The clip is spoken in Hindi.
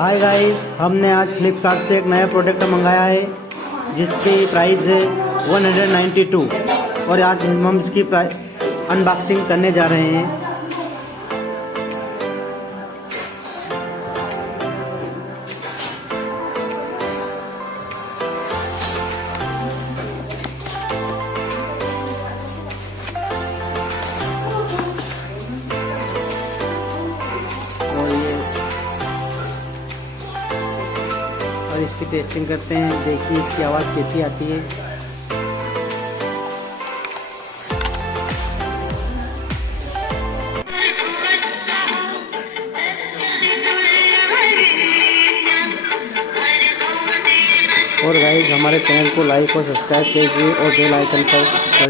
हाय गाइस, हमने आज फ्लिपकार्ट से एक नया प्रोडक्ट मंगाया है जिसकी प्राइस है 192 और आज हम इसकी अनबॉक्सिंग करने जा रहे हैं। और इसकी टेस्टिंग करते हैं, देखिए इसकी आवाज़ कैसी आती है। और गाइस, हमारे चैनल को लाइक और सब्सक्राइब कीजिए और बेल आइकन पर